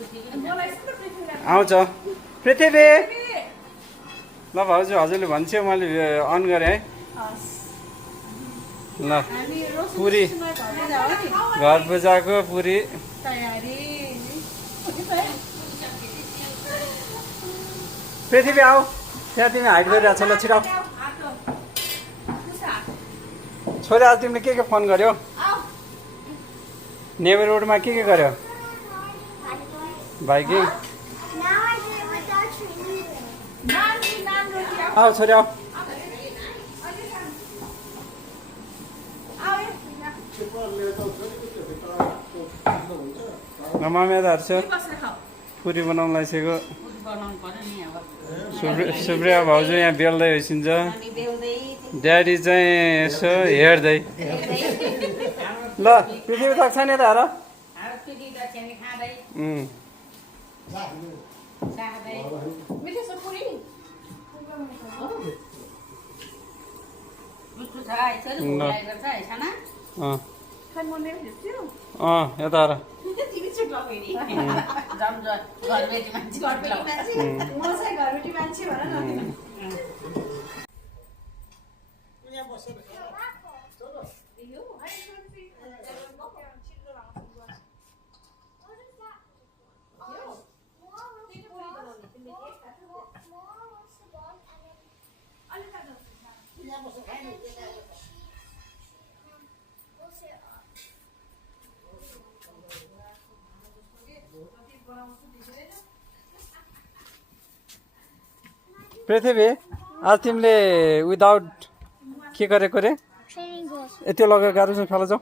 आउँछ पृथ्वी ल भाउजू हजुरले भन्छ मैले अन गरेँ है ल पुरी घर पूजाको पुरी पृथ्वी आऊ त्यहाँ तिमी हाइट गरिरहेको छ ल छिटो छोरी आज तिमीले के फोन गर्यो नेबरहुडमा के गर्यो बाइकिङ आऊ छोरी आऊ मामेदाहरू छ पुरी बनाउनु लागिसक्यो सुप्रिया भाउजू यहाँ बेल्दै होइसिन्छ ड्याडी चाहिँ यसो हेर्दै ल पृथ्वी तक छ नि त हेर यता हेर पृथ्वी आज तिमीले विदाउट के गरेको रे त्यो लगेर गाह्रो छ खाला जाऊ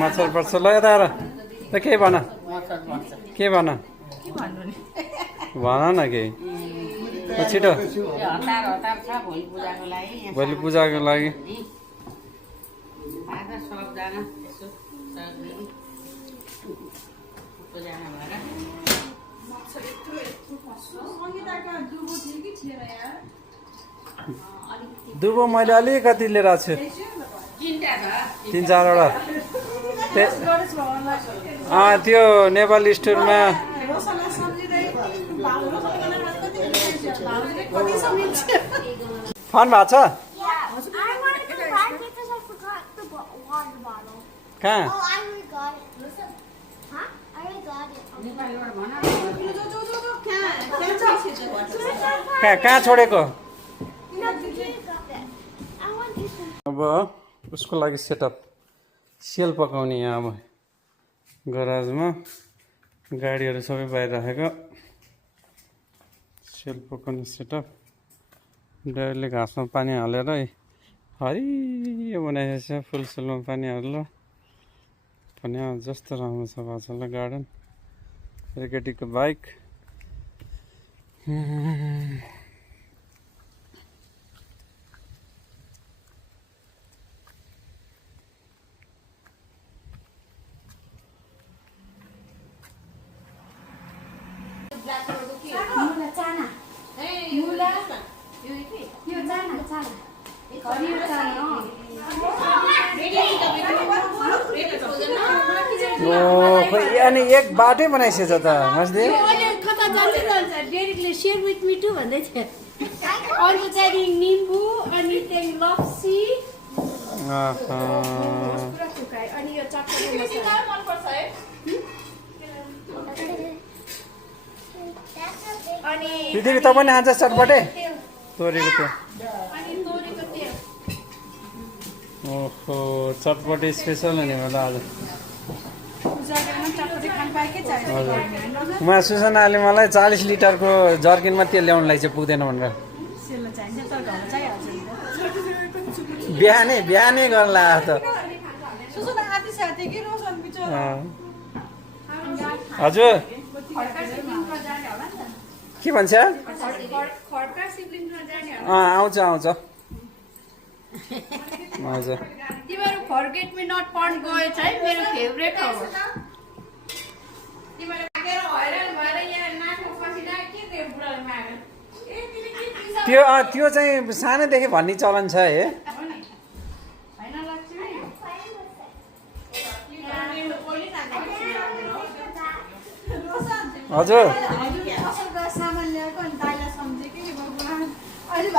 मच्छर पर्छ ल यता आएर त के भन न केही छिटो भोलि पूजाको लागि दुबो मैले अलिकति लिएर आएको छु 3-4वटा त्यो नेपाल स्टोरमा फन भएको छ कहाँ कहाँ छोडेको अब उसको लागि सेटअप सेल पकाउने यहाँ अब गराजमा गाडीहरू सबै बाहिर राखेको सेल पकाउने सेटअप ड्राइभरले घाँसमा पानी हालेर हरियो बनाइरहेको छ फुलसुलमा पानी हालेर पनि जस्तो राम्रो छ भएको छ ल गार्डन केटीको बाइक अनि एक बाटै बनाइसकेछ त मस्दी डेरिकले शेयर विथ मी टु भन्दै थियो अर्को चाहिँ निम्बु अनि त्यही लप्सी अनि यो चटपटे मसला मन पर्छ है अनि पृथ्वी त पनि खान्छ चटपटे तोरीको त्यो अनि तोरीको तेल ओहो चटपटे स्पेसल नि होला आज उहाँ सुसनाले मलाई 40 लिटरको जर्किनमा तेल ल्याउनलाई चाहिँ पुग्दैन भनेर बिहानै गर्न लाग्यो त हजुर के भन्छ आउँछ हजुर तिमीहरू फर्गेट मी नट पढ्न गयो चाहिँ मेरो फेभरेट हो तिमीहरू भागेर हैरान भएर यहाँ नाकको पसिना के त्यो बुढाले माग्यो ए तिमी के पिसा त्यो चाहिँ सानैदेखि भन्ने चलन छ है। हजुर सामान ल्याएको अनि दाइलाई सम्झेँ कि भगवान् अहिले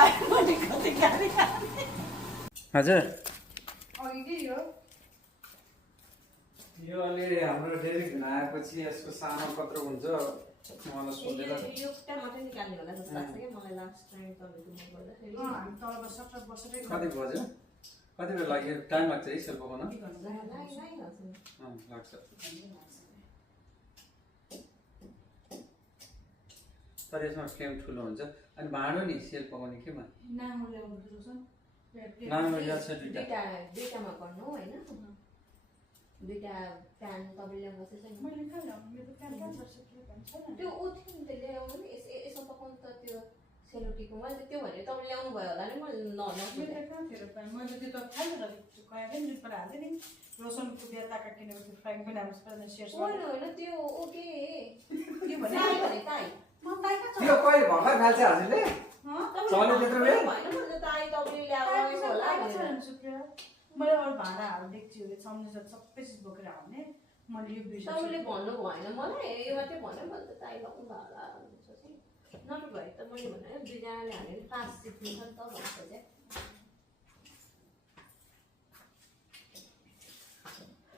हजुर अघि के यो यो अलि हाम्रो डेरी आएपछि यसको सानो कत्रो हुन्छ मलाई सोधेर कति बज्यो कति बेला लाग्यो टाइम लाग्छ है सेल पकाउन लाग्छ तर यसमा फ्लेम ठुलो हुन्छ अनि भाँडो नि सेल पकाउने केमा नानो ल्याएको छ दुईटामा गर्नु होइन दुईटा प्यान तपाईँले त्यो उठ्यो नि त ल्याउनु नि यसो पकाउनु त त्यो सेलरोटीको मैले त्यो भनेर तपाईँले ल्याउनु भयो होला नि मैले मैले त्यो त खाइहालेँ नि रोसनको बिहा ताका किनेको त्यो फ्राइङ पनि होइन त्यो ओके के भने ताई म ताई त्यो कहिले भर्खर खाल्छ हजुरले चल्यो त्यत्रो बेला होइन मैले ताई तपाईँले ल्याउनु होला मैले अरू भाँडाहरू डेक्चीहरू सम्झेर सबै चिज बोकेर आउने मैले यो बिर्सेँ तपाईँले भन्नु भएन मलाई यो मात्रै भन्यो मैले त ताई लगाउनु भयो होला नत्र भए त मैले भने दुईजनाले हामीले फास्ट सिक्नु छ नि त भन्छ चाहिँ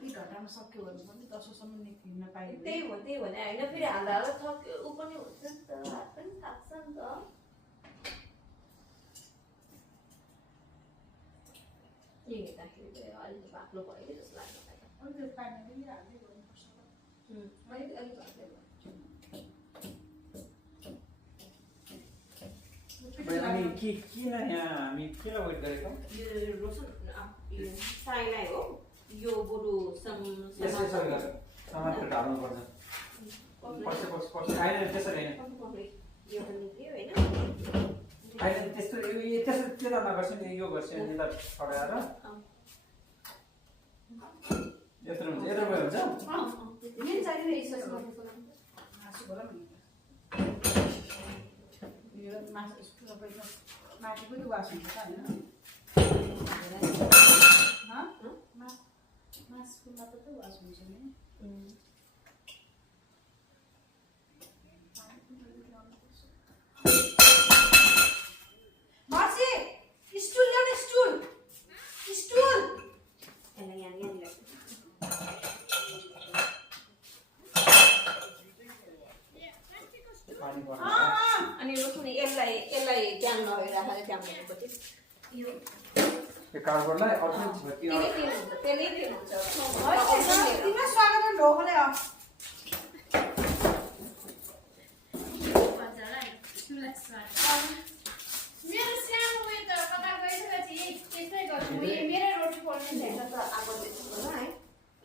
एक घन्टामा सक्यो भने पनि 10 निक्लिन पाइयो त्यही भने होइन फेरि हाल्दा हाल्दा थक्यो ऊ पनि हुन्छ नि त हात पनि थाक्छ नि त हेर्दाखेरि चाहिँ अलिक बाक्लो भयो कि जस्तो लाग्छ त्यो पानी पनि हाल्दै गर्नुपर्छ अलिक अलिक बाक्लो अनि किन यहाँ हामी किन वेट गरेको यो रोसन साइलाई हो यो बरु टमाटर ढाल्नु पर्छ आएन त्यसरी होइन यो पनि के होइन आएन त्यस्तो त्यो त नगर्छु नि यो गर्छु नि त छडाएर यत्रो हुन्छ यत्रो भयो हुन्छ यो मासु माटीको त्यो वास हुन्छ होइन मासुको मात्र त वास हुन्छ नि मासी स्टुल ल्याउने स्टुल यसलाई यहाँ अनि रोक्नु यसलाई ड्याम नभइराखेर ड्याम गर्नुपर्छ यो कार्डबोर्डलाई अर्को त्यसले के हुन्छ तिम्रो स्वागत ढोकले मेरो सानो उयो त कता गइसकेपछि त्यस्तै गर्छु मेरो रोटी पोल्ने है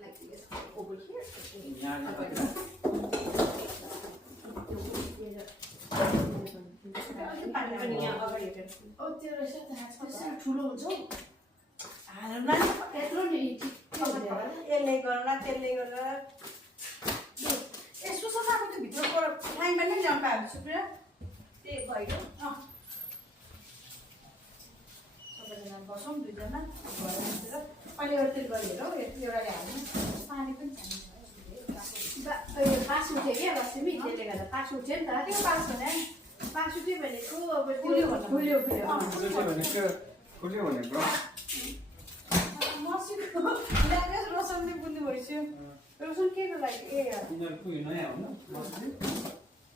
लाइक दिस ओभर हियर ठुलो हुन्छ यत्रो नि यसले गर्ला त्यसले गर्दा यसो सफाको त्यो भित्रको लाइनमा नै ल्याउनु पायो सुप्रिया त्यही भयो सबैजना बसौँ दुईजना घर बसेर अहिले त्यो गरेर एउटाले हाल्नु पानी पनि पास उठ्यो क्या लक्ष्मी त्यसले गर्दा पास उठ्यो नि त त्यो पास भने पास उठ्यो भनेको अब खुल्यो भनेको मसिको ल्याएर रोसनले बुझ्नु भइसक्यो रोसन के लागि ए उनीहरूको यो नयाँ हो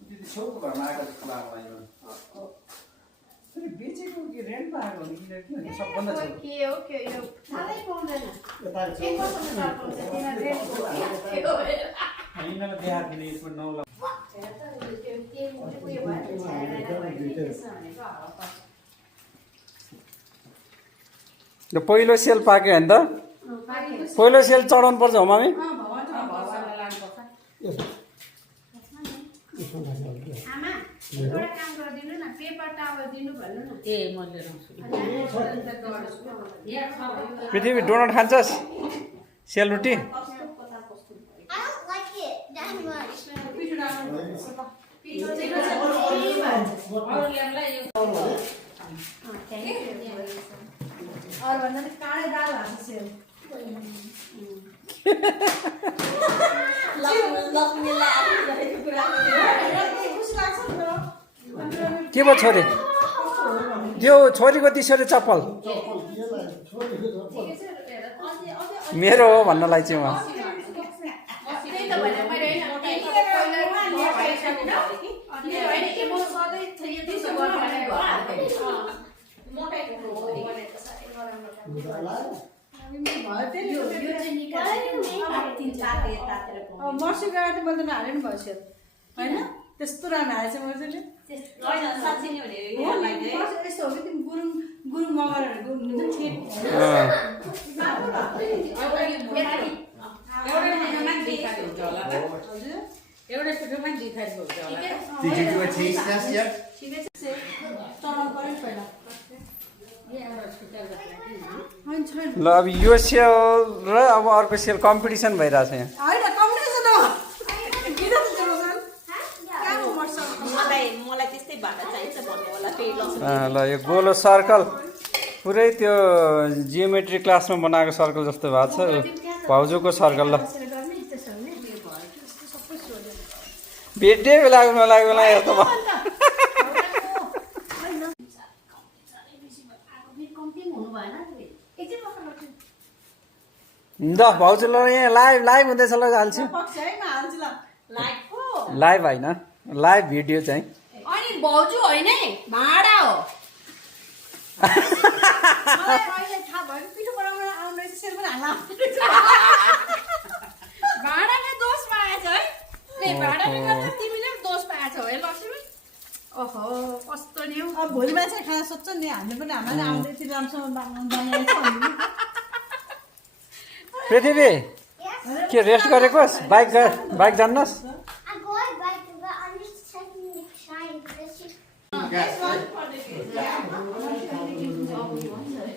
त्यति छेउको घरमा आएको जस्तो लाग्यो यो फेरि बेचेको कि रेन्टमा आएको हो कि किन सबभन्दा छेउ के हो के यो थाहै पाउँदैन एक वर्षमा चाल पाउँछ यिनीहरूलाई देखाएको थिएन यसमा 9 लाख यो पहिलो सेल पाक्यो भने त पहिलो सेल चढाउनु पर्छ हो मामी आमा एउटा काम गरिदिनु न पेपर टावल दिनु भन्नु न ए मैले पृथ्वी डोनट खान्छस् sel roti I don't like it that much. अरूले अरू भन्दा नि काँडे दाल हाल्छ सेल लक्ष्मीलाई आफू गरेको कुरा खुसी लाग्छ नि त के भयो छोरी त्यो छोरीको दिसोले चप्पल मेरो हो भन्नलाई चाहिँ उहाँ त्यही त भने मैले मर्सी गएर त मैले त नहाले नि भयो सेल होइन त्यस्तो राम्रो हालेछ मर्सीले साँच्ची नै भने यस्तो हो कि तिमी गुरुङ मगरहरूको एउटा पिठोमा दुई थरी हुन्छ होला Did you do a taste test yet? चलाउनु पऱ्यो पहिला ल अब यो सेल र अब अर्को सेल कम्पिटिसन भइरहेछ यहाँ होइन कम्पिटिसन हो किन त त्यो रोजन कहाँ मर्छ मलाई त्यस्तै भाडा चाहिन्छ भन्नु होला फेरि लक्ष्मी ल यो गोलो सर्कल पुरै त्यो जियोमेट्री क्लासमा बनाएको सर्कल जस्तो भएको छ भाउजूको सर्कल ल भेट्दै बेलाको नलागेको बेला यस्तो भयो ल भाउजू ल यहाँ लाइभ हुँदैछ ल हाल्छु पक्ष है म हाल्छु ल लाइकको लाइभ होइन लाइभ भिडियो चाहिँ अनि भाउजू होइन है भाडा हो मलाई अहिले थाहा भयो पिठो बनाउन आउनु रहेछ सेल पनि हाल्न भाडाले दोष पाएछ है ए भाडाले गर्दा तिमीले पनि दोष पाएछौ है लक्ष्मी ओहो कस्तो नि हौ अब भोलि मान्छे खाना सोध्छ नि हामीले पनि हामीलाई आउँदै यति राम्रोसँग बनाएको छ पृथ्वी के रेस्ट गरेकोस् बाइक जान्नुहोस् I'm going back to the I'm just checking the shine. Yes, right?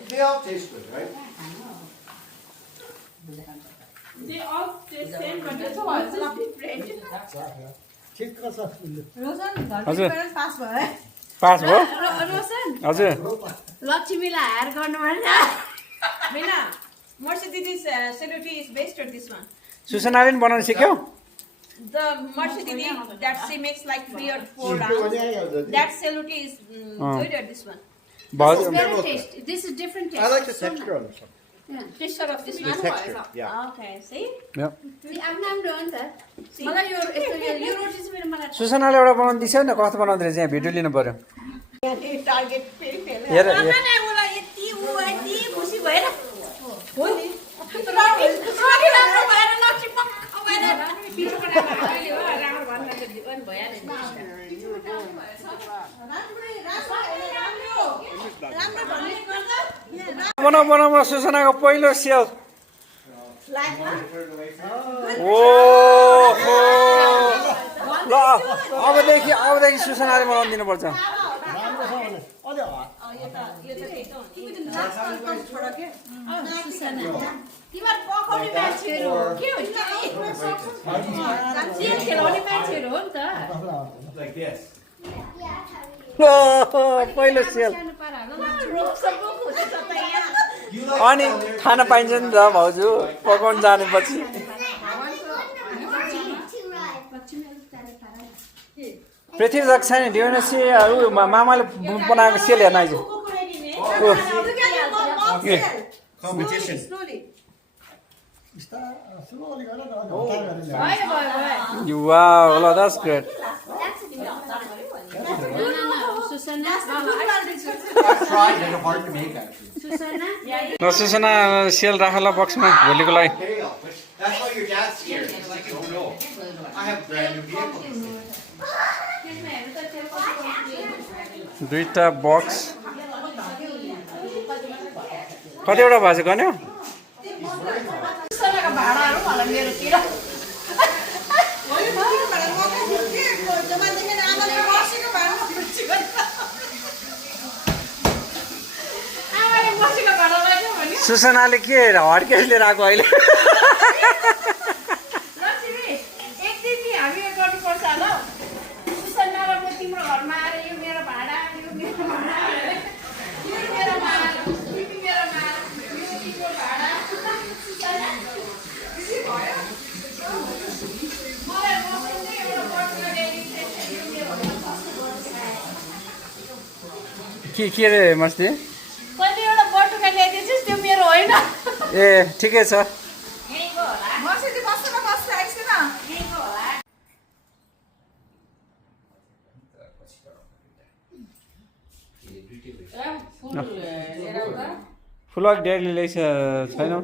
They all taste good, right? They all taste same but the sauce is different. रोजन हजुर। घरको पास भयो है पास भयो रोशन हजुर लक्ष्मीलाई हायर गर्नु भएन Mina, Mercy Didi's saluti is based on this one. सुसनाले पनि बनाउनु सिक्यौ The Mercy Didi that she makes like 3 or 4 rounds. That saluti is good at this one. भाउजू very tasty. This is different taste. I like the texture on this one. Texture of this The one. texture, yeah. Okay, see? Yep. See, आफ्नो राम्रो हो नि त मलाई यो यस्तो यो रोटी चाहिँ मेरो मलाई सुसनाले एउटा बनाउनु दिन्छ नि कस्तो बनाउँदो रहेछ यहाँ भिडियो लिनु पर्यो Target फेरि फेरि हेर मलाई यति उ यति खुसी भएर हो नि रोटी राम्रो भएर लक्ष्मी पक्क भएर पिठो बनाएर अहिले हो राम्रो भन्दा त पनि भइहाल्यो नि बनाउ सुसनाको पहिलो सेल ओहो ल अबदेखि सुसनाले बनाउनु दिनुपर्छ तिमीहरू पकाउने मान्छेहरू हो के हो जेल खेलाउने मान्छेहरू हो नि त Like this. पहिलो सेल सानो पारा होला You like अनि खान पाइन्छ नि त भाउजू पकाउनु जानेपछि पृथ्वी जग्छ नि ढिउनेसी मामाले बनाएको सेल हेर्न आइज competition. भयो वाउ ल that's great Susana I've tried, they're hard to make actually. Susana ल सुसना सेल राख ल बक्समा भोलिको लागि Kale, but that's why your dad's scared. He's like, oh no, I have brand new vehicles. दुईटा box कतिवटा भएको छ गन्यो सुसनाको भाडाहरू मलाई मेरोतिर आमाले बसेको भाडा लाग्यो भने सुसनाले के हड्केस लिएर आएको अहिले लक्ष्मी एक दिन नि हामी यो गर्नुपर्छ होला हौ सुसना र म तिम्रो घरमा आएर यो मेरो भाडा यो मेरो भाडा यो मेरो भाडा तिमी मेरो भाडा के रे मस्ती कहिले एउटा बटुका ल्याइदिएछस् त्यो मेरो होइन ए ठिकै छ यहीँको होला मर्सी बस्छ न बस्छ आइसकेन यहीँको होला फुल लिएर आऊ त फुलक डेली ल्याइस छैनौ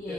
ए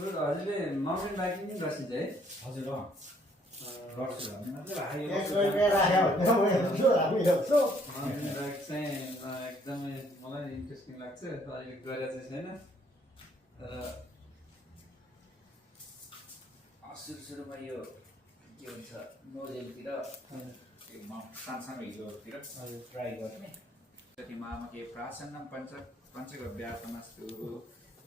ल हजुरले माउन्टेन बाइकिङ नि गर्छिन्छ है हजुर गर्छु भन्ने मतलब माउन्टेन बाइक चाहिँ एकदमै मलाई इन्ट्रेस्टिङ लाग्छ अहिले गरेर चाहिँ छैन तर सुरुमा यो के भन्छ नोजेलतिर सानसानो हिलोहरूतिर ट्राई गर्ने जति मामके प्रासन्नं पञ्चगव्यात्मस्तु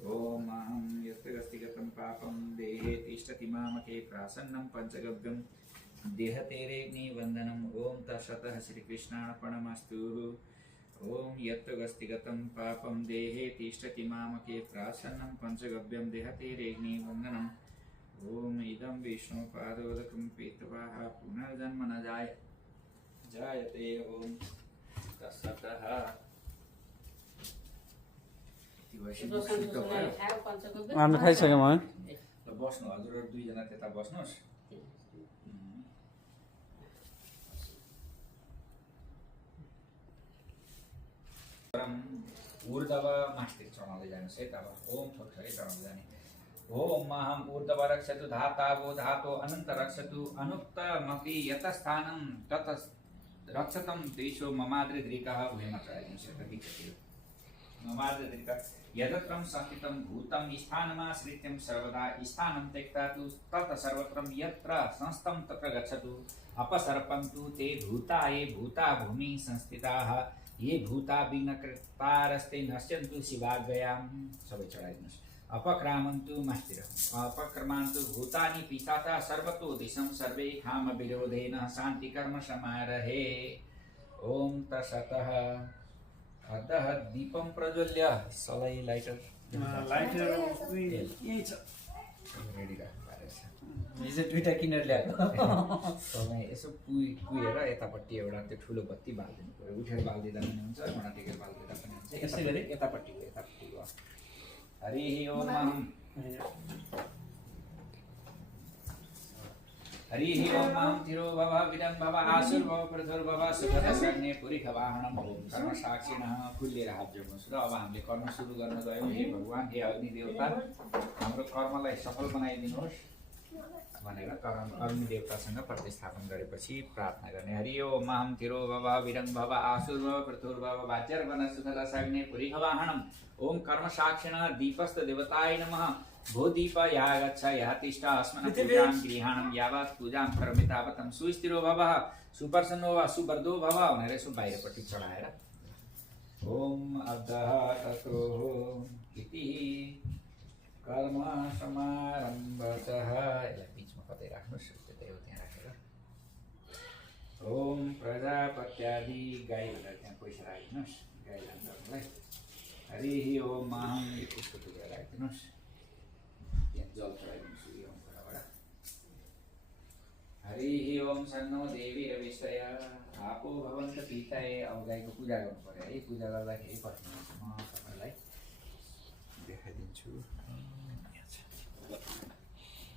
ओम अहं यस्तिगतं पापं देहे तिष्ठति मामके प्रासन्नं पञ्चगव्यं देहतेरेग्नि वन्दनम् ओम तत्सतः श्रीकृष्णार्पणमस्तु ओम यत्तगस्तिगतं पापं देहे तिष्ठति मामके प्रासन्नं पञ्चगव्यं देहतेरेग्नि वन्दनम् ओम इदं विष्णुपादोदकं पीत्वा पुनर्जन्म न जायते ओम तत्सतः हामी खाइसक्यौँ है ल बस्नु हजुरहरू दुईजना त्यता बस्नुहोस् ऊर्ध्व मास्तिर चढाउँदै जानुहोस् है तब ओम थोरै चढाउँदै जाने ओम महम ऊर्ध्व रक्षतु धातावो धातो अनन्त रक्षतु अनुक्तमपि यतस्थानं तत रक्षतं देशो ममाद्रिद्रिकः भूयमा चढाइदिनुहोस् यता बिचतिर ममाद्रिद्रिकः यदत्रं संस्थितं भूतं स्थानमाश्रित्यं सर्वदा स्थानं त्यक्ता तु तत् सर्वत्रं यत्र संस्थं तत्र गच्छतु अपसर्पन्तु ते भूता ये भूता भूमि संस्थिताः ये भूता विघ्नकृतारस्ते नश्यन्तु शिवाज्ञयां सबै चढाइदिनुहोस् अपक्रामन्तु मास्तिर अपक्रमान्तु भूतानि पिशाचा सर्वतो दिशं सर्वे काम विरोधेन शान्तिकर्म समारहे ओम तत्सतः अतः दीपं प्रज्वल्य सलाई लाइटर यही छ रेडी राख्नु छ हिजो दुईटा किनेर ल्याएको तपाईँ यसो पुएर यतापट्टि एउटा त्यो ठुलो बत्ती बालिदिनु पऱ्यो उठेर बालिदिँदा पनि हुन्छ घुँडा टेकेर बालिदिँदा पनि हुन्छ यसै गरी यतापट्टिको हरि ओम हरि ओम तिरो भव विदं भव आसुर भव प्रथुर्भव सुभदशग्ने पुरीखवाहनम ओम कर्म साक्षिणः खुल्लिएर हात जोड्नुहोस् र अब हामीले कर्म सुरु गर्न गयौँ हे भगवान हे अग्नि देवता हाम्रो कर्मलाई सफल बनाइदिनुहोस् भनेर अग्नि देवतासँग प्रतिस्थापन गरेपछि प्रार्थना गर्ने हरि ओम अहं तिरो भव विदं भव आसुर भव प्रथुर्भव वाच्यर्वण सुभदशग्ने पुरीखवाहनम ओम कर्म साक्षिणः दीपस्थ देवताय नमः भो दीप या गच्छ या तिष्ठ अस्मन् पूजां गृहाणं यावत् पूजां करोमि तावतं सुस्थिरो भवः सुप्रसन्नो वा सुवर्धो भव भनेर यसो बाहिरपट्टि चढाएर ओम अब्दः ततो इति कर्म समारम्भतः यसलाई बिचमा कतै राख्नुहोस् त्यतै हो त्यहाँ राखेर ओम प्रजापत्यादि गाई भनेर त्यहाँ पैसा राखिदिनुहोस् गाई लान्छलाई हरि ओम अहं यो पुष्प टुक्रा राखिदिनुहोस् त्यहाँ जल चढाइदिनुहोस् यो ओमबाट हरि ओम सन्नो देवी रविष्टय आपो भवन्त पिताय अब गाईको पूजा गर्नु पर्यो है पूजा गर्दाखेरि कति म तपाईँलाई देखाइदिन्छु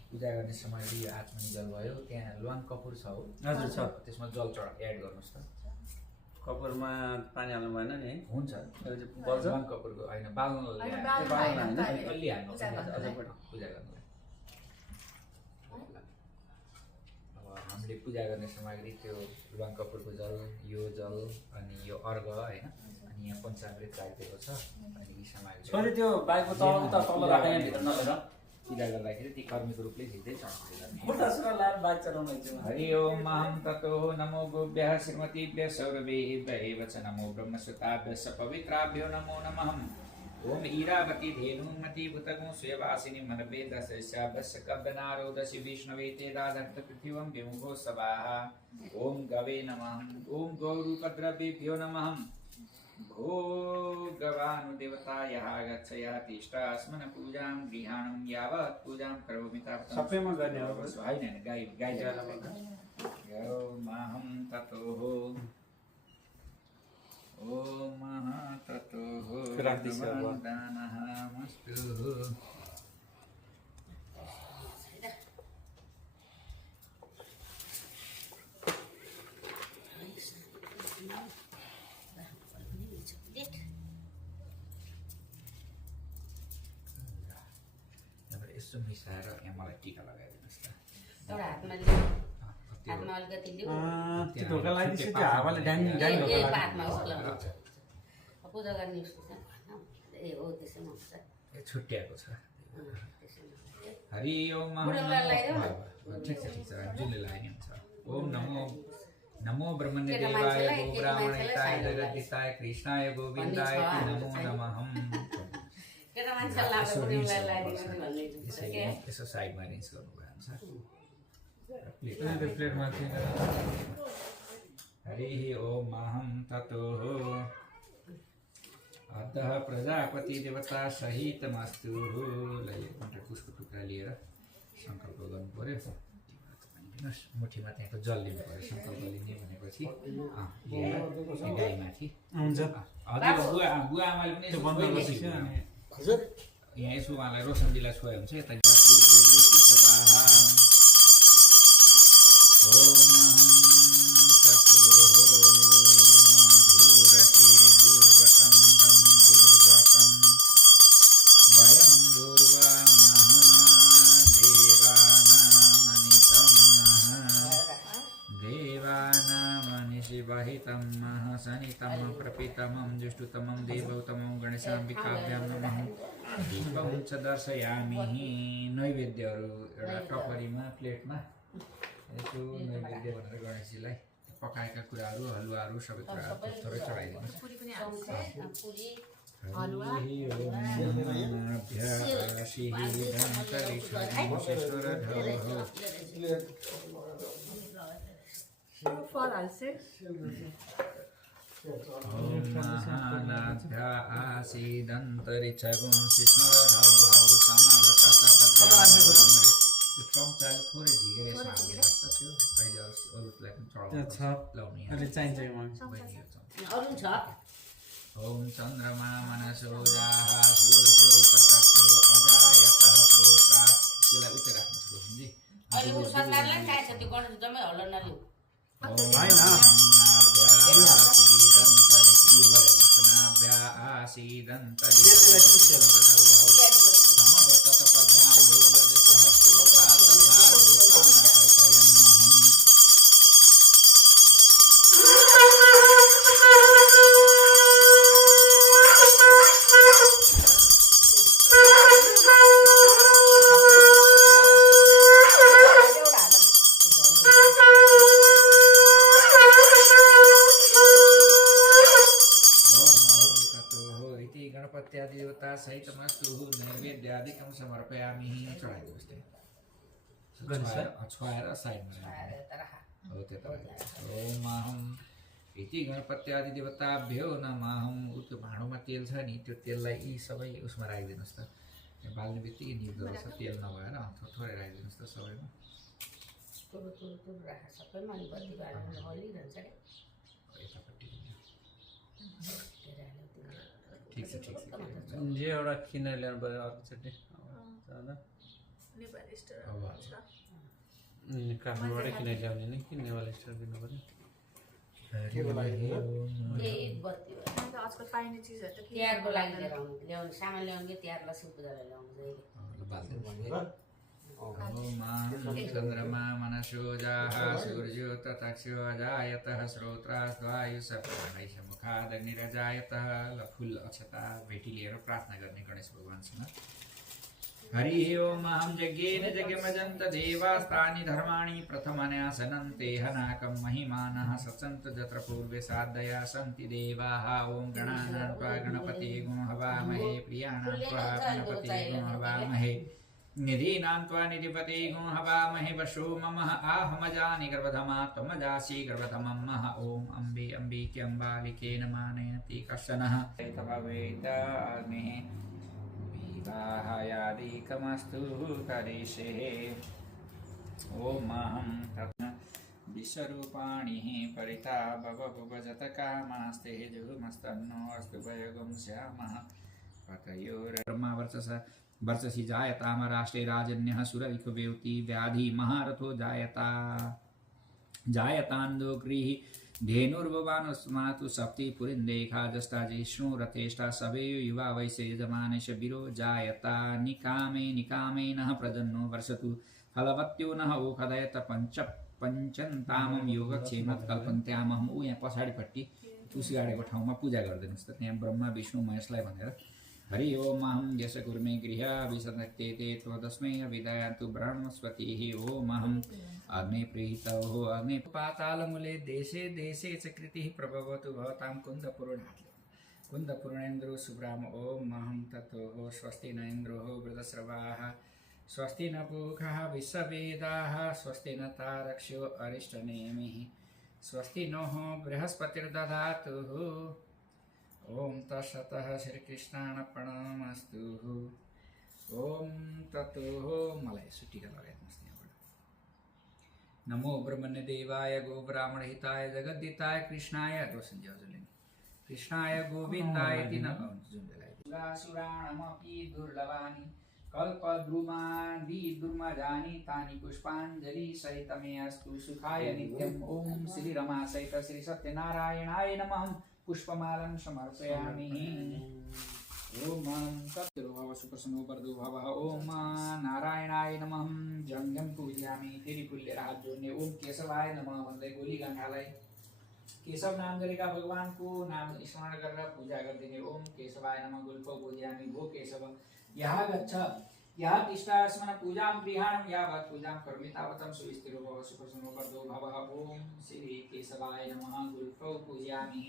पूजा गर्ने समय यो आचमनी जल भयो त्यहाँ ल्वाङ कपुर छ हो हजुर छ त्यसमा जल एड गर्नुहोस् त कपुरमा पानी हाल्नु भएन नि है हुन्छ ल्वाङ कपुरको होइन बाल्नु अलि हाल्नु पूजा गर्नुलाई हामीले पूजा गर्ने सामग्री त्यो ल्वाङ कपुरको जल, यो जल अनि यो अर्घ होइन, अनि यहाँ पञ्चामृत राखिदिएको छ। अनि यी सामग्री छोरी त्यो बाइकको तल राखेर भित्र नलेर पूजा गर्दाखेरि ती कर्मीको रूपले झिक्दै चढाउँदै खुट्टा सुट्टा लाएर बाइक चलाउनु हुन्छ। हरि ओम अहं ततो नमो गोभ्यः श्रीमतीभ्यः सौरभेभ्यः एव च नमो ब्रह्मसुताभ्यः स पवित्राभ्यो नमो नमः। ओम ईरावती धेनुमती भूतगुं स्वेवासिनी मनवे दशस्याभ्यस्य कब्बनारोदसि विष्णवे ते दाधर्त पृथिवं विमुखो सवाहा। ओम गवे नमः। ओम गौरूपद्रव्येभ्यो नमः। भो गवानुदेवतायाः गच्छया तिष्ठा अस्मन् पूजां गृहाणं यावत् पूजां करोमि तावत् सबैमा गर्ने हो होइन गाई गाई ओमहं ततोः ओमः ततोः दानःमस्तु। यसो मिसाएर यहाँ मलाई टिका लगाइदिनुहोस् त। एउटा हातमा लिऊ, हातमा अलिकति लिऊ, त्यो ढोका लगाइदिन्छु, त्यो हावाले ड्याङ ड्याङ ढोका ए लाग्छ। हातमा हो ल पूजा गर्ने उसको छ ए हो त्यसै हुन्छ यो छुट्याएको छ। त्यसै हरि ओम बुढोलाई लगाइदेऊ न। ठिक छ जुले लगाइने हुन्छ। ओम नमो नमो ब्रह्मण्य केटा देवाय मान्छेलाई, गो केटी ब्राह्मणिताय मान्छेलाई जगद्दिताय कृष्णाय गोविन्दाय नमो नमः। केटा मान्छेलाई लाग्दा बुढोलाई लगाइदिनु भन्ने के यसो साइडमा अरेन्ज गर्नुभयो अनुसार प्लेटमा थियो। हरि ओम अहं ततोः अतः प्रजापति देवता सहितमस्तु। ल यो कन्ट्राक्टको टुक्रा लिएर सङ्कल्प गर्नु पर्यो। दिनुहोस् मुठीमा त्यहाँको जल लिनु पर्यो। सङ्कल्प लिने भनेपछि लिएर गाईमाथि हुन्छ हजुर बुवा बुवा आमाले पनि त्यो यसो बन्द छोइदिएपछि गरिदिन्छु अनि यहाँ यसो उहाँलाई रोशनजीलाई छोयो भने चाहिँ यता देवानामनिशिवहितं सनितं प्रपितमं जुष्टुतमं देवौतमं गणेशाम्बिकाभ्यां नमः। दीपं च दर्शयामि। नैवेद्यहरू एउटा टपरीमा प्लेटमा यसो नैवेद्य भनेर गणेशजीलाई पकाएका कुराहरू हलुवाहरू सबै कुराहरू थोरै चढाइदिनुहोस्। फल हाल्छु ओम महानाभ्य आसीदन्तरिक्षगुं शिष्णुरधौ समाव्रतकटद्रामृतमृत। यो चम्चाले थोरै झिकेर यसमा हालिदिनुहोस् त। त्यो अहिले अरूलाई पनि त्यो छ चढाउनु लाउने अहिले चाहिन्छ यो मलाई। अरू छ ओम चन्द्रमा मनसो जाः सूर्यो तपस्यो अजायतः प्रोत्रा। त्यसलाई उतै राख्नुहोस् रोशनजी। अहिले उ सरकारलाई थाहा छ त्यो गर्नु जम्मै हल्ला नलिउ देवता सहितमस्तु नैवेद्यादिकं समर्पयामि। चढाइदिनुहोस् त्यहाँ छोएर साइडमा हो त्यता। ओम अहं इति गणपत्यादि देवताभ्यो नमः। त्यो भाँडोमा तेल छ नि त्यो तेललाई यी सबै उसमा राखिदिनुहोस् त। बाल्ने बित्तिकै निप्दो रहेछ तेल नभएर थोरै राखिदिनुहोस् त सबैमा। राख सबैमा अनि बत्ती बालेर हल्लिरहन्छ यतापट्टि ठिक छ ठिक छ। जे एउटा किनेर ल्याउनु पऱ्यो अर्कोचोटि काठमाडौँबाटै किनेर ल्याउने नि कि नेवाल स्टोर किन्नु पऱ्यो। आजकल पाइने चिजहरू त तिहारको लागि ल्याउनु सामान ल्याउनु कि तिहारलाई शिव पूजालाई ल्याउनु जहिले चन्द्रमा मनसो जाः सूर्यो ततक्षो अजायतः श्रोत्रास्वायुसप्राणैषमुखादग्निरजायतः फुल अक्षता भेटी लिएर प्रार्थना गर्ने गणेश भगवानसँग। हरि ओम अहं यज्ञेन यज्ञमजन्त देवास्तानि धर्माणि प्रथमन्यासनन्ते हनाकं महिमानः सचन्त यत्र पूर्वे साधया सन्ति देवाः। ओम गणानां त्वा गणपते गुं हवामहे प्रियाणां त्वा गणपते गुं हवामहे निधीनां त्वा निधिपते गुं हवामहे वशो मम आहमजानि गर्भधमा त्वमजासि गर्भधमं मह। ओम अम्बे अम्बिक्यम्बालिके नमानयति कश्चनः तभवेदाग्निः विवाहायादिकमस्तु करिष्ये। ओम अहं विश्वरूपाणिः परिता भवभुवजत कामास्तेजुमस्तन्नो अस्तु भयगुं श्यामः पतयोर्ब्रह्मा वर्चसि जायताम राष्ट्रे राजन्यः सुरविकुवेति व्याधि महारथो जायतान्दो गृहि धेनुर्भवानुस्मातु सप्ति पुरिन्देखा जस्ता जिष्णु रथेष्टा सवे युवा वैश्य यजमानश विरो जायता निकामे नः प्रजन्नो वर्षतु फलवत्यो नः ओखदयत पञ्चन्तामं योगक्षेमत कल्पन्त्यामहम्। ऊ यहाँ पछाडिपट्टि तुलसी गाडेको ठाउँमा पूजा गरिदिनुहोस् त, त्यहाँ ब्रह्मा विष्णु महेशलाई भनेर। हरि ओम अहं यश कुर्मे गृह विसनक्ते ते त्वदस्मै विदयान्तु ब्रह्मस्पतिः। ओम अहम् अग्ने प्रीतौ अग्ने पातालमूले देशे देशे च कृतिः प्रभवतु भवतां कुन्दपूर्णेन्द्रो सुब्राम। ओम अहं ततो स्वस्ति न इन्द्रो वृतस्रवाः स्वस्ति न पूषः विश्ववेदाः स्वस्ति न तारक्ष्यो अरिष्टनेमिः स्वस्ति नोः बृहस्पतिर्दधातु। ओम तत्सतः श्रीकृष्णार्पणमस्तु। ओम ततो मलाई सुटिका लगाइदिनुहोस् यहाँबाट। नमो ब्रह्मण्य देवाय गो ब्राह्मण हिताय जगद्दिताय कृष्णाय कृष्णाय गोविन्दाय सुराणमपि दुर्लभानि कल्पद्रुमादि दुर्मजानि तानि पुष्पाञ्जलि सहितमे अस्तु सुखाय नित्यम्। ओम श्री रमा सहित श्री सत्यनारायणाय नमः पुष्पमालं समर्पयामि। ओम तत्रो भव सुप्रसन्नो वरदो भव। ओम नारायणाय नमः जंगम पूजयामि। फेरि फुलले हात जोड्ने। ओम केशवाय नमः भन्दै गोली गाँठालाई केशव नाम गरेका भगवानको नाम स्मरण गरेर पूजा गरिदिने। ओम केशवाय नमः गुल्फो पूजयामि। भो केशव यहाँ गच्छ यहाँ तिष्ठा स्मरण पूजां गृहाणं यावत् पूजां करोमि तावतं सुस्थिरो भव सुप्रसन्नो वरदो भव। ओम श्री केशवाय नमः गुल्फो पूजयामि।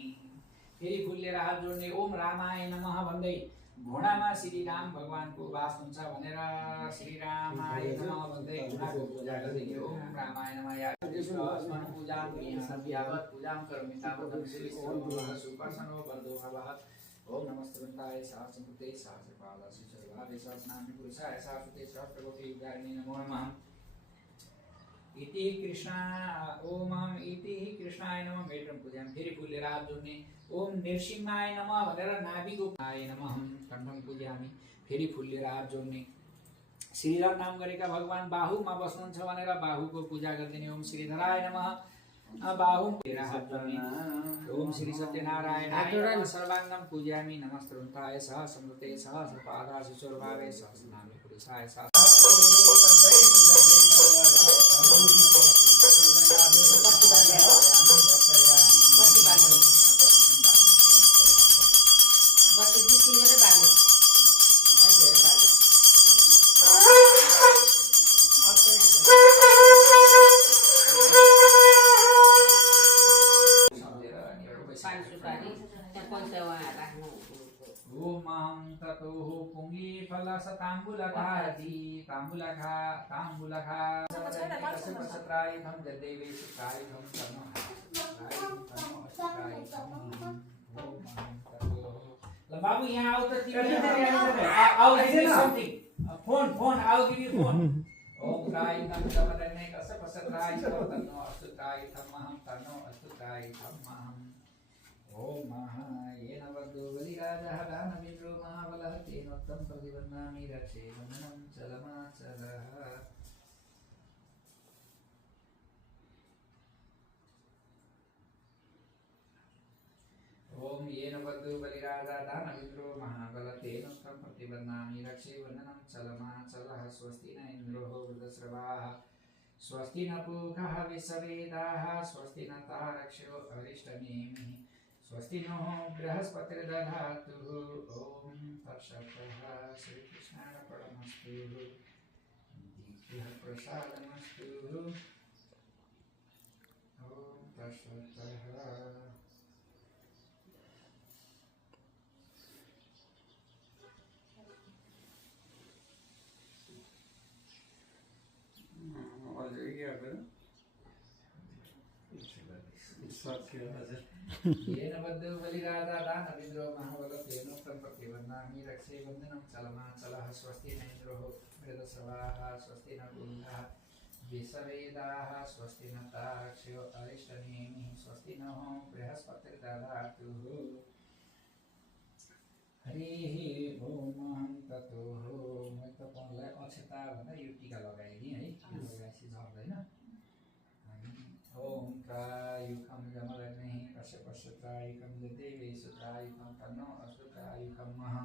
फेरि फुलले हात जोड्ने। ओम रामाय नमः भन्दै घोडामा श्री राम भगवानको वास हुन्छ भनेर श्री रामाय नमः भन्दै घोडाको पूजा गरिदिने। ओम रामाय नमः स्मरण पूजां गृहाणं यावत् पूजां करोमि तावतं सुप्रसन्नो वरदो भव। ओम नमस्ते सहस्रकृते सहस्रपादाय सहस्रपादाय सहस्रनाम्नि पुरुषाय सहस्रते सहस्रकोटि युगाग्नि नमो नमः। इति कृष्णा ओम इति कृष्णाय नमः मेत्रं पूजयामि। फेरि फुलले हात जोड्ने। ओम नृसिंहाय नमः भनेर नाभिगोपाय नमः कण्ठं पूजयामि। फेरि फुलले हात जोड्ने। श्रीराम नाम गरेका भगवान बाहुमा बस्नुहुन्छ भनेर बाहुको पूजा गरिदिने। ओम श्रीधराय नमः बाहुम हात जोड्ने। ओम श्री सत्यनारायणाय नमः सर्वाङ्गं पूजयामि। नमस्ते सहस्रमूर्ते सहस्रपादाय सहस्रभावे सहस्रनाम्नि पुरुषाय ताम्बुलघाति ताम्बुलघा सत्रायुधं जदेवे सुत्रायुधं ल बाबु यहाँ आउ त तिमी आउ समथिङ फोन आउ गिभ यु फोन। ओम त्रायुधं समदन्ने कसप सत्रायुधं तन्नो अस्तु त्रायुधमहं तन्नो अस्तु त्रायुधमहं। ओम येन वद्दो बलिराजः दानवीरो महाबलः तेनोक्तं प्रतिबध्नामि रक्षे बन्धनं चलमाचलः। ओम येन बद्धो बलिराजा दानविन्द्रो महाबलतेन तं प्रतिबध्नामि रक्षे वन्दनं चलमाचलः स्वस्ति न इन्द्रो वृद्धश्रवाः स्वस्ति न पूषः विश्ववेदाः स्वस्ति न तारक्ष्यो अरिष्टनेमिः स्वस्ति नो बृहस्पतिर्दधातु ॐ तत्सत् श्रीकृष्णार्पणमस्तु प्रसादमस्तु ॐ तत्सत् येन बद्धो बलिराजा दानविन्द्रो महाबलतेन तं प्रतिबध्नामि रक्षे वन्दनं चलमाचलः स्वस्ति न इन्द्रो वृद्धश्रवाः स्वस्ति न पूषः विश्ववेदाः स्वस्ति न तारक्ष्यो अरिष्टनेमिः स्वस्ति नः बृहस्पतिर्दधातु हरिः ॐ ततो म तपाईँलाई अक्षता भन्दा यो टीका लगाइदिएँ है लगाएपछि झर्दैन ॐ त्रायुखं जमदग्निः कश्यपस्य त्रायुखं देवेषु त्रायुखं तन्नो अस्तु त्रायुखं महा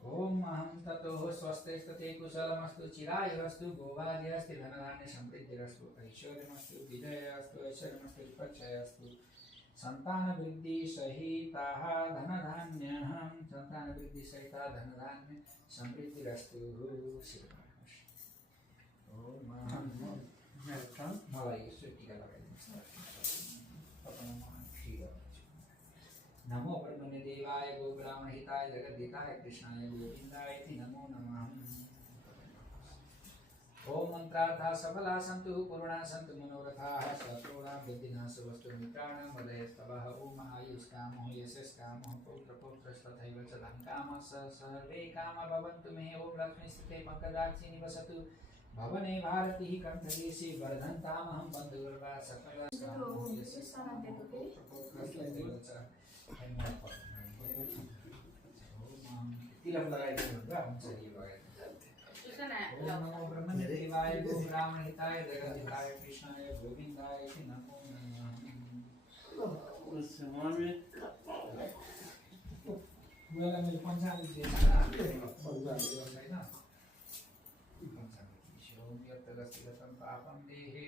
ॐ अहं ततो स्वस्तिस्तते कुशलमस्तु चिरायुरस्तु भोगादिरस्ति धनधान्य समृद्धिरस्तु ऐश्वर्यमस्तु विजयस्तु ऐश्वर्यमस्तु विपक्षयस्तु संतानवृद्धि सहिताः धनधान्यः संतानवृद्धि सहिता धनधान्य समृद्धिरस्तु मलाई यसो टीका लगाइदिनुहोस् नमो ब्रह्मणे देवाय गो ब्राह्मणहिताय जगद्धिताय कृष्णाय गोविन्दाय इति नमो नमः ॐ मन्त्रार्थाः सफलाः सन्तु पूर्णाः सन्तु मनोरथाः शत्रूणां बुद्धिनाश वस्तुमित्राणां वदयस्तवः ॐ आयुष्कामो यशस्कामो पौत्रपौत्रस्तथैव च धनकामः सर्वे कामा भवन्तु मे ॐ लक्ष्मीस्थिते पङ्कजाक्षी निवसतु भवने भारती कंठदेशे वर्धन्तामहं बन्धुवर्गा सकल तिलक लगाइदिनु हुन्छ यो लगाइदिनु नमो ब्रह्मणे देवाय गो ब्राह्मणहिताय जगद्धिताय कृष्णाय गोविन्दाय इति नमो नमः मैले पञ्चामृत दिएँ यत्तदस्तिगतं पापं देहे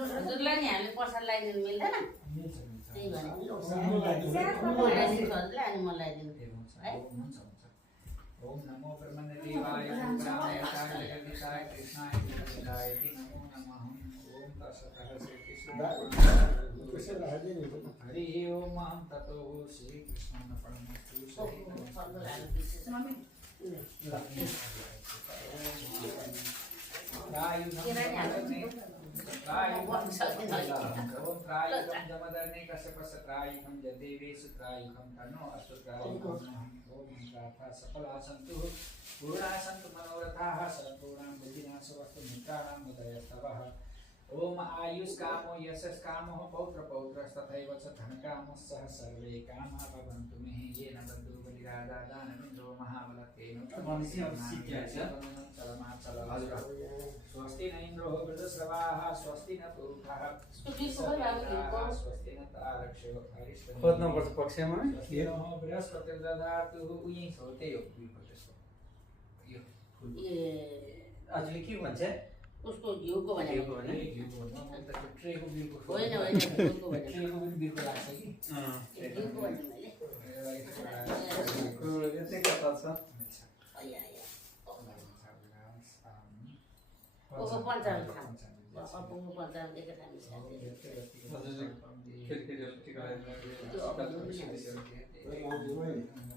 हजुरलाई नि हामीले प्रसाद लगाइदिनु मिल्दैन त्यही भने अनि म लगाइदिनु है ओम नमो ब्रह्मणे देवाय ब्राह्मणहिताय जगद्धिताय कृष्णाय गोविन्दाय इति नमो नमः ओम तत्सत् हरि ओम अहं ततो श्रीकृष्णार्पणमस्तु जमदग्ने कश्यपस्य त्रायुखं देवेषु त्रायुखं तन्नो अस्तु त्रायुखं ॐ प्रार्थना सफलाः सन्तु पूर्णाः सन्तु मनोरथाः सर्वपूर्णां बुद्धिनाशवस्तु मित्राणां मुदयस्तवः ओम आयुष्कामो यशस्कामो पौत्रपौत्रस्तथैव च धनकामः सह सर्वे कामा भवन्तु मे येन बद्धो बलिराजा दानविन्द्रो महाबलतेन स्वस्ति न इन्द्रो वृद्धश्रवाः स्वस्ति न पूषः स्वस्ति न तारक्ष्यो खोज्नुपर्छ पक्षमा बृहस्पतिर्दधातु उही छ त्यही हो हजुरले के भन्छ उसको घिउको भने ट्रेको बिउको होइन होइन घिउको भने ट्रेको पनि बिउको लाग्छ कि घिउको भने मैले यतै कता छ ओको पञ्चामृत खान्छ अपुको पञ्चामृत देखेर हामी हजुरले फेरि टिका लगाइदिनु